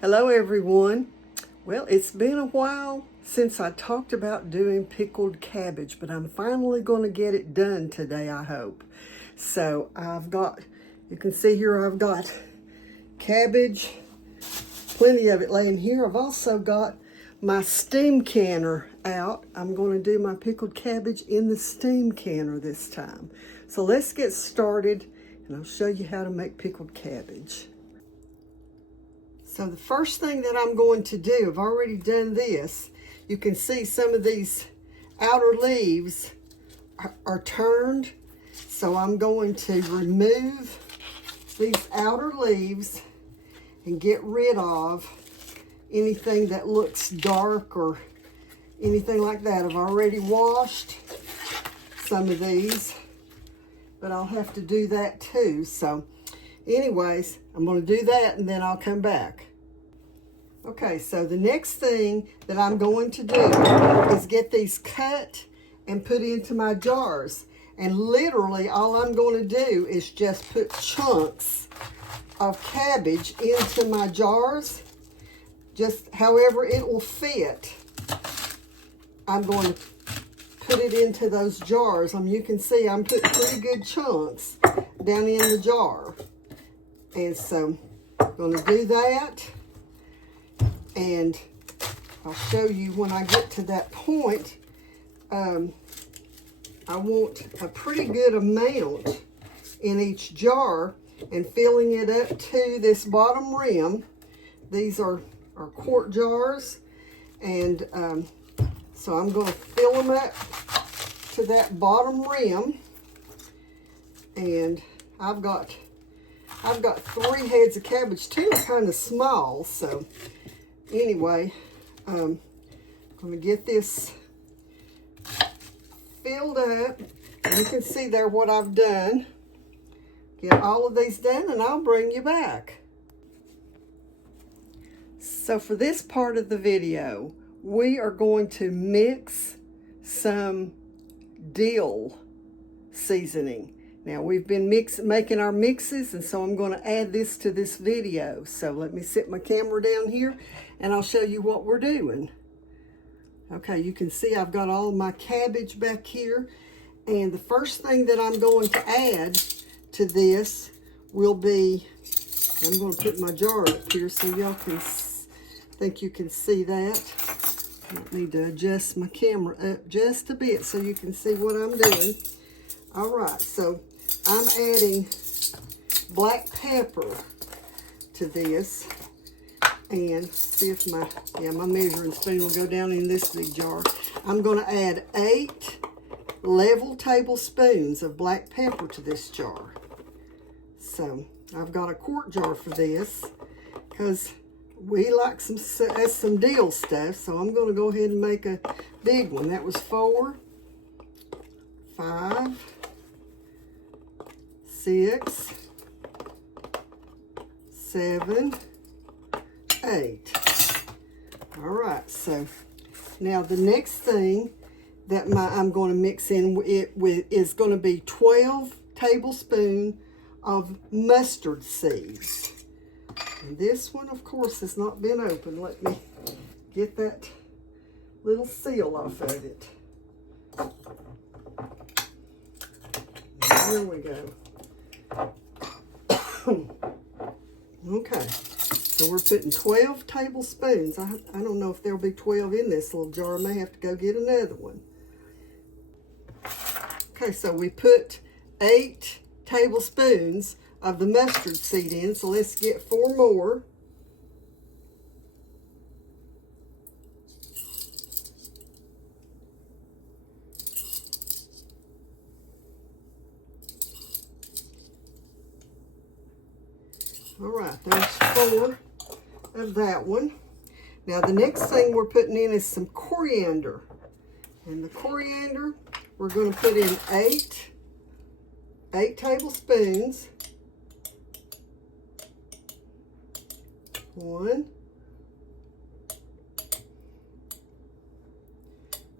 Hello everyone. Well, it's been a while since I talked about doing pickled cabbage, but I'm finally going to get it done today, I hope. So you can see here I've got cabbage, plenty of it laying here. I've also got my steam canner out. I'm going to do my pickled cabbage in the steam canner this time. So let's get started and I'll show you how to make pickled cabbage. So the first thing that I'm going to do, I've already done this. You can see some of these outer leaves are turned. So I'm going to remove these outer leaves and get rid of anything that looks dark or anything like that. I've already washed some of these, but I'll have to do that too. So anyways, I'm going to do that and then I'll come back. Okay, so the next thing that I'm going to do is get these cut and put into my jars. And literally all I'm going to do is just put chunks of cabbage into my jars. Just however it will fit, I'm going to put it into those jars. You can see I'm putting pretty good chunks down in the jar. And so I'm going to do that. And I'll show you when I get to that point. I want a pretty good amount in each jar and filling it up to this bottom rim. These are quart jars. And so I'm going to fill them up to that bottom rim. And I've got 3 heads of cabbage. 2 are kind of small, so anyway, I'm going to get this filled up. You can see there what I've done. Get all of these done and I'll bring you back. So for this part of the video, we are going to mix some dill seasoning. Now we've been making our mixes, and so I'm going to add this to this video. So let me set my camera down here and I'll show you what we're doing. Okay, you can see I've got all my cabbage back here. And the first thing that I'm going to add to this will be, I'm going to put my jar up here so y'all can think you can see that. I need to adjust my camera up just a bit so you can see what I'm doing. All right, so I'm adding black pepper to this. And see if my measuring spoon will go down in this big jar. I'm going to add 8 level tablespoons of black pepper to this jar. So I've got a quart jar for this because we like some dill stuff. So I'm going to go ahead and make a big one. That was 4, 5, 6, 7, 8. All right, so now the next thing that I'm going to mix in it with is going to be 12 tablespoons of mustard seeds. And this one, of course, has not been opened. Let me get that little seal off of it. There we go. Okay. So we're putting 12 tablespoons. I don't know if there'll be 12 in this little jar. I may have to go get another one. Okay, so we put 8 tablespoons of the mustard seed in. So let's get 4 more. All right, there's 4 of that one. Now the next thing we're putting in is some coriander. And the coriander, we're going to put in 8 tablespoons. 1.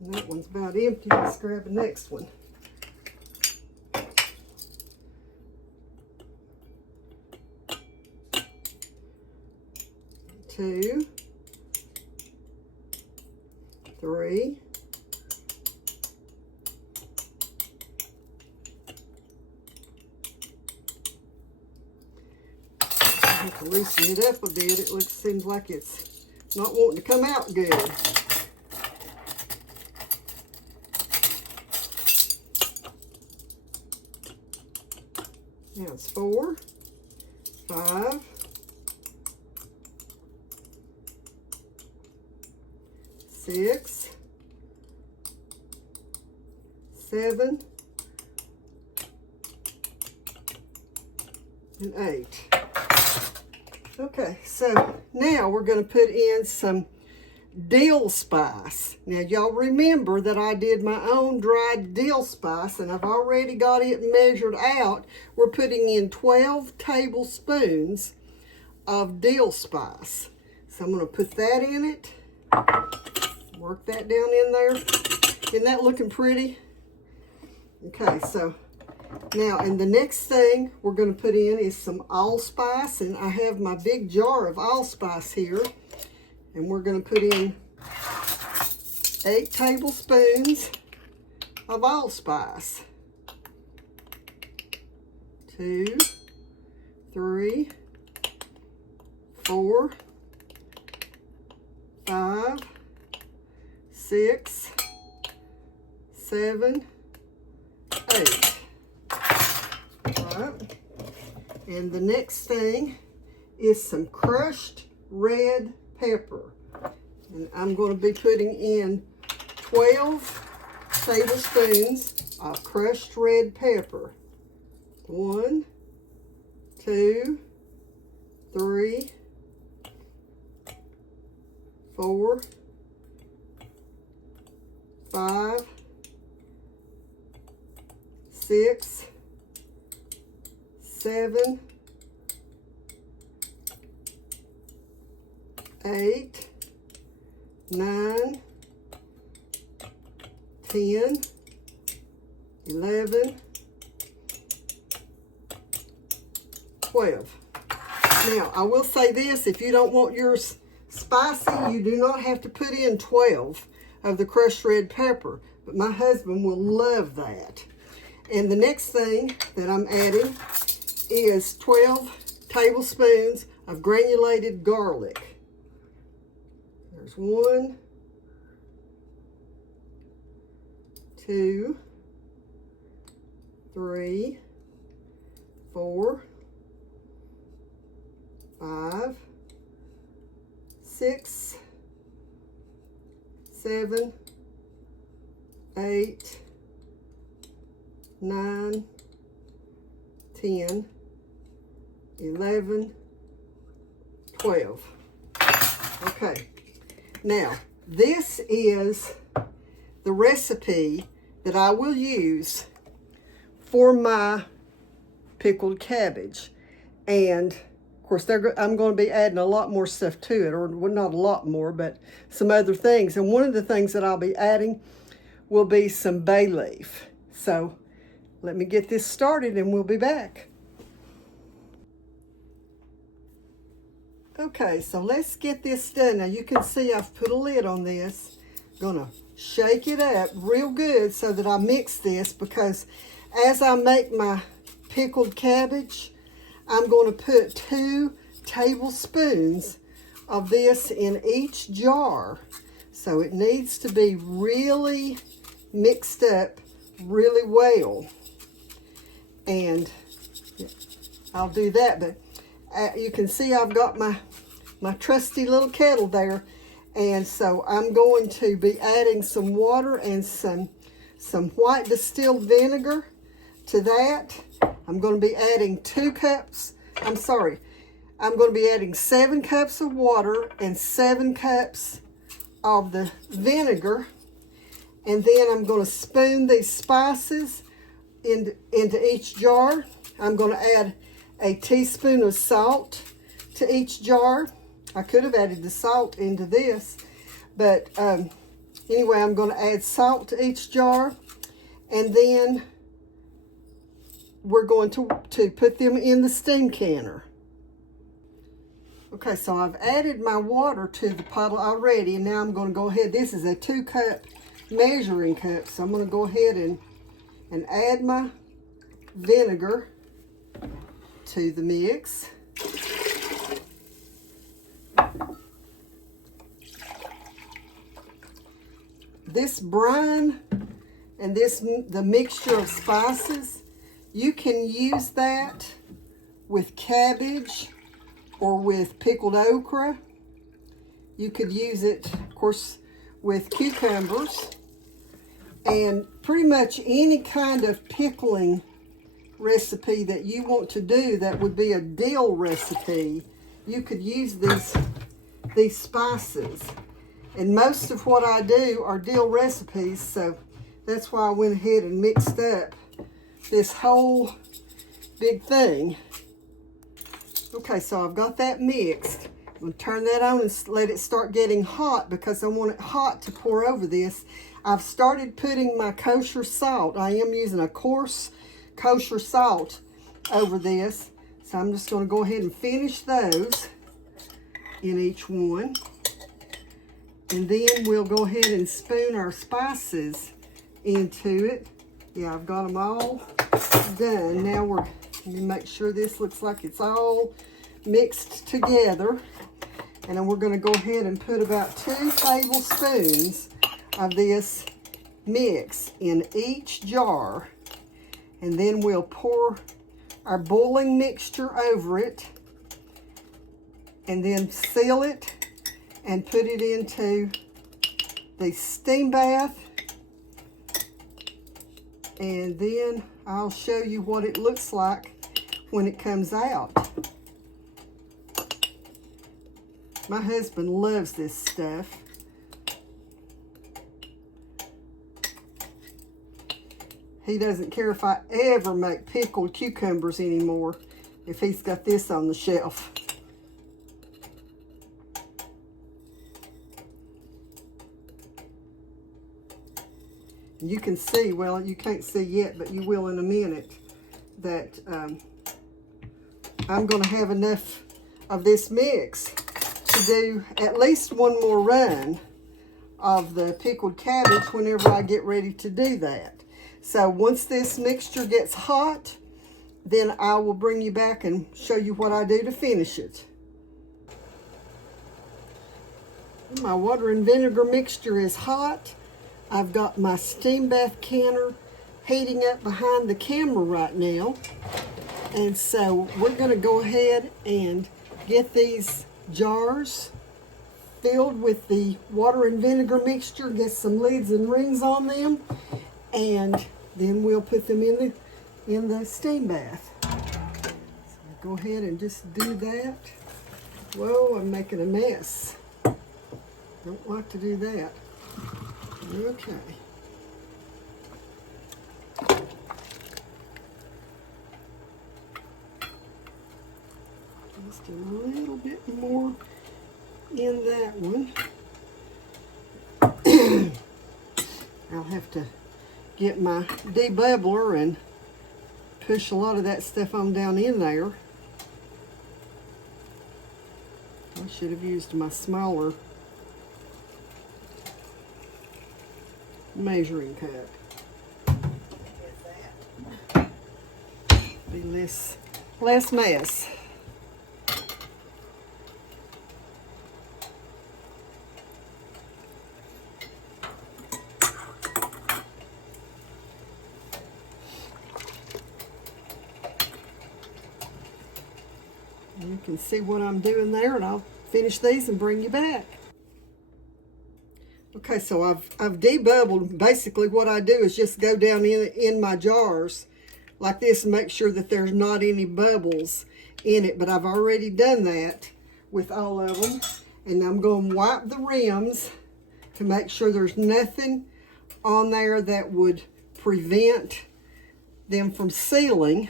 And that one's about empty. Let's grab the next one. 2. 2, 3, 4. I have to loosen it up a bit. It seems like it's not wanting to come out good. Now it's 4, 5, 6, 7, and 8. Okay, so now we're going to put in some dill spice. Now y'all remember that I did my own dried dill spice and I've already got it measured out. We're putting in 12 tablespoons of dill spice. So I'm going to put that in it. Work that down in there. Isn't that looking pretty? Okay, so now, and the next thing we're going to put in is some allspice, and I have my big jar of allspice here, and we're going to put in 8 tablespoons of allspice. 2, 3, 4, 5, 6, 7, 8. Right. And the next thing is some crushed red pepper. And I'm going to be putting in 12 tablespoons of crushed red pepper. 1, 2, 3, 4, 5, 6, 7, 8, 9, 10, 11, 12. Now, I will say this, if you don't want yours spicy, you do not have to put in 12 of the crushed red pepper, but my husband will love that. And the next thing that I'm adding is 12 tablespoons of granulated garlic. There's 1, 2, 3, 4, 5, 6, 7, 8, 9, 10, 11, 12. Okay, now this is the recipe that I will use for my pickled cabbage. And of course, I'm going to be adding a lot more stuff to it, or well, not a lot more, but some other things. And one of the things that I'll be adding will be some bay leaf. So let me get this started and we'll be back. Okay, so let's get this done. Now you can see I've put a lid on this. I'm gonna shake it up real good so that I mix this, because as I make my pickled cabbage, I'm going to put 2 tablespoons of this in each jar. So it needs to be really mixed up really well. And I'll do that, but you can see I've got my trusty little kettle there. And so I'm going to be adding some water and some white distilled vinegar to that. I'm going to be adding 2 cups. I'm going to be adding 7 cups of water and 7 cups of the vinegar. And then I'm going to spoon these spices into each jar. I'm going to add a teaspoon of salt to each jar. I could have added the salt into this, but anyway, I'm going to add salt to each jar, and then we're going to put them in the steam canner. Okay, so I've added my water to the pot already, and now I'm going to go ahead. This is a 2-cup measuring cup, so I'm going to go ahead and add my vinegar to the mix. This brine and the mixture of spices, you can use that with cabbage or with pickled okra. You could use it, of course, with cucumbers, and pretty much any kind of pickling recipe that you want to do that would be a dill recipe, you could use these spices. And most of what I do are dill recipes, so that's why I went ahead and mixed up this whole big thing. Okay, so I've got that mixed. I'm going to turn that on and let it start getting hot because I want it hot to pour over this. I've started putting my kosher salt. I am using a coarse kosher salt over this. So I'm just going to go ahead and finish those in each one. And then we'll go ahead and spoon our spices into it. Yeah, I've got them all done. Now let me make sure this looks like it's all mixed together. And then we're going to go ahead and put about 2 tablespoons of this mix in each jar. And then we'll pour our boiling mixture over it. And then seal it and put it into the steam bath. And then I'll show you what it looks like when it comes out. My husband loves this stuff. He doesn't care if I ever make pickled cucumbers anymore if he's got this on the shelf. You can see, well, you can't see yet, but you will in a minute, that I'm going to have enough of this mix to do at least one more run of the pickled cabbage whenever I get ready to do that. So once this mixture gets hot, then I will bring you back and show you what I do to finish it. My water and vinegar mixture is hot. I've got my steam bath canner heating up behind the camera right now. And so we're going to go ahead and get these jars filled with the water and vinegar mixture, get some lids and rings on them, and then we'll put them in the steam bath. So go ahead and just do that. Whoa, I'm making a mess. Don't like to do that. Okay. Just a little bit more in that one. I'll have to get my debubbler and push a lot of that stuff on down in there. I should have used my smaller measuring cup. Be less mess. You can see what I'm doing there, and I'll finish these and bring you back. Okay, so I've debubbled. Basically what I do is just go down in my jars like this and make sure that there's not any bubbles in it, but I've already done that with all of them. And I'm going to wipe the rims to make sure there's nothing on there that would prevent them from sealing.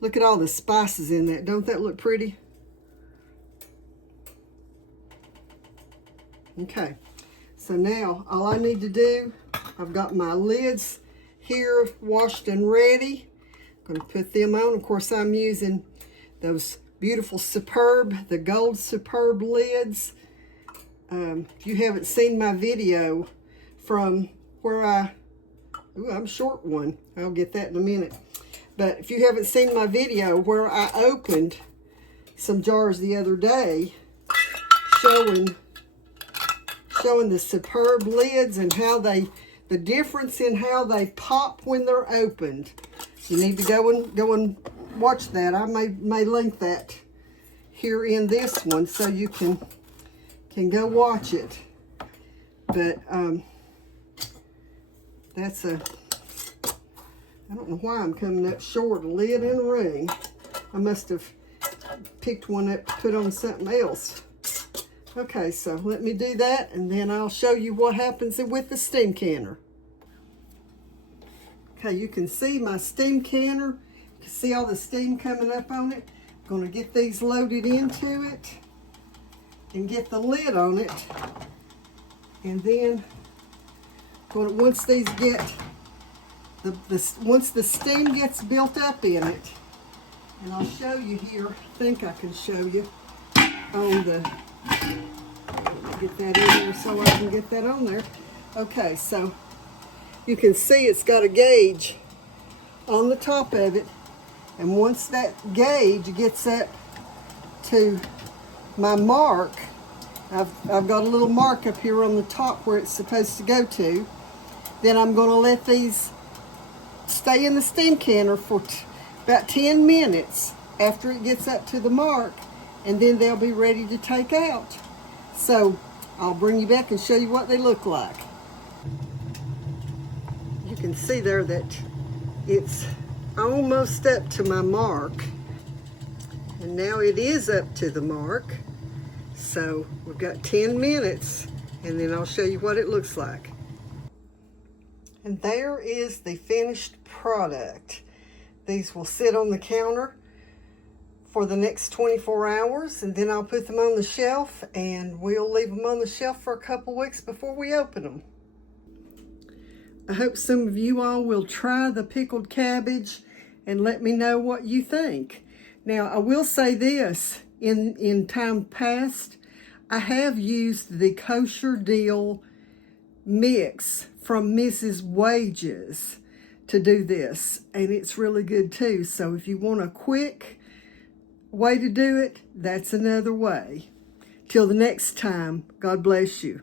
Look at all the spices in that. Don't that look pretty? Okay. So now, all I need to do, I've got my lids here washed and ready. I'm going to put them on. Of course, I'm using those beautiful Superb, the gold Superb lids. If you haven't seen my video from where I'm short one. I'll get that in a minute. But if you haven't seen my video where I opened some jars the other day, showing the Superb lids and how the difference in how they pop when they're opened. You need to go and watch that. I may link that here in this one so you can go watch it. But I don't know why I'm coming up short a lid and a ring. I must have picked one up to put on something else. Okay, so let me do that, and then I'll show you what happens with the steam canner. Okay, you can see my steam canner. You can see all the steam coming up on it. I'm going to get these loaded into it and get the lid on it. And then once these get once the steam gets built up in it, and I'll show you here. I think I can show you on the. Get that in there so I can get that on there. Okay, so you can see it's got a gauge on the top of it, and once that gauge gets up to my mark, I've got a little mark up here on the top where it's supposed to go to, then I'm going to let these stay in the steam canner for about 10 minutes after it gets up to the mark, and then they'll be ready to take out. So I'll bring you back and show you what they look like. You can see there that it's almost up to my mark, and now it is up to the mark. So we've got 10 minutes, and then I'll show you what it looks like. And there is the finished product. These will sit on the counter for the next 24 hours, and then I'll put them on the shelf, and we'll leave them on the shelf for a couple weeks before we open them. I hope some of you all will try the pickled cabbage and let me know what you think. Now, I will say this, in time past, I have used the kosher dill mix from Mrs. Wages to do this, and it's really good too. So if you want a quick way to do it, that's another way. Till the next time, God bless you.